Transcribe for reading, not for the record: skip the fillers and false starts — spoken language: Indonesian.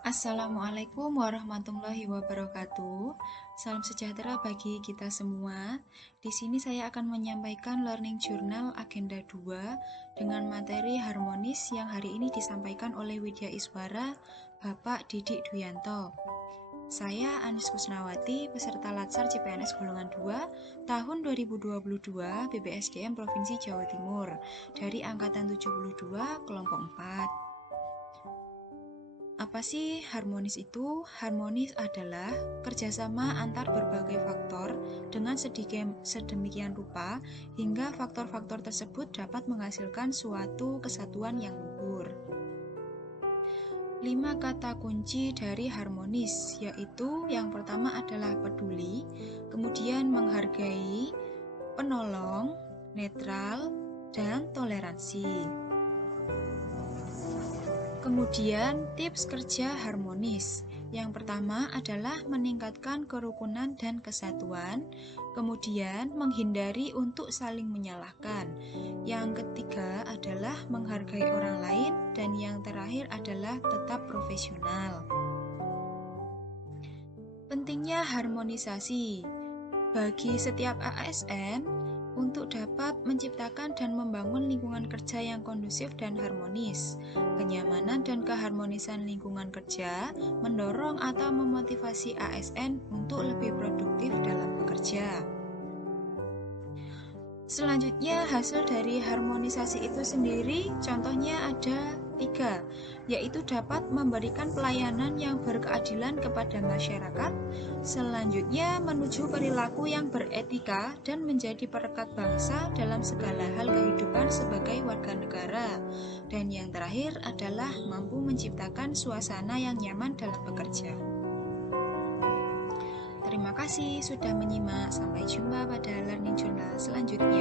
Assalamualaikum warahmatullahi wabarakatuh. Salam sejahtera bagi kita semua. Di sini saya akan menyampaikan Learning Journal Agenda 2 dengan materi harmonis yang hari ini disampaikan oleh Widya Iswara, Bapak Didik Duyanto. Saya Anis Kusnawati, peserta Latsar CPNS golongan 2 tahun 2022 BPSDM Provinsi Jawa Timur dari angkatan 72 kelompok 4. Apa sih harmonis itu? Harmonis adalah kerjasama antar berbagai faktor dengan sedemikian rupa hingga faktor-faktor tersebut dapat menghasilkan suatu kesatuan yang luhur. 5 kata kunci dari harmonis, yaitu yang pertama adalah peduli, kemudian menghargai, penolong, netral, dan toleransi. Kemudian tips kerja harmonis. Yang pertama adalah meningkatkan kerukunan dan kesatuan, kemudian menghindari untuk saling menyalahkan. Yang ketiga adalah menghargai orang lain, dan yang terakhir adalah tetap profesional. Pentingnya harmonisasi bagi setiap ASN untuk dapat menciptakan dan membangun lingkungan kerja yang kondusif dan harmonis. Kenyamanan dan keharmonisan lingkungan kerja mendorong atau memotivasi ASN untuk lebih produktif dalam bekerja. Selanjutnya, hasil dari harmonisasi itu sendiri, contohnya ada 3, yaitu dapat memberikan pelayanan yang berkeadilan kepada masyarakat. Selanjutnya, menuju perilaku yang beretika dan menjadi perekat bangsa dalam segala hal kehidupan sebagai warga negara. Dan yang terakhir adalah mampu menciptakan suasana yang nyaman dalam bekerja. Terima kasih sudah menyimak. Sampai jumpa pada Learning Journal selanjutnya.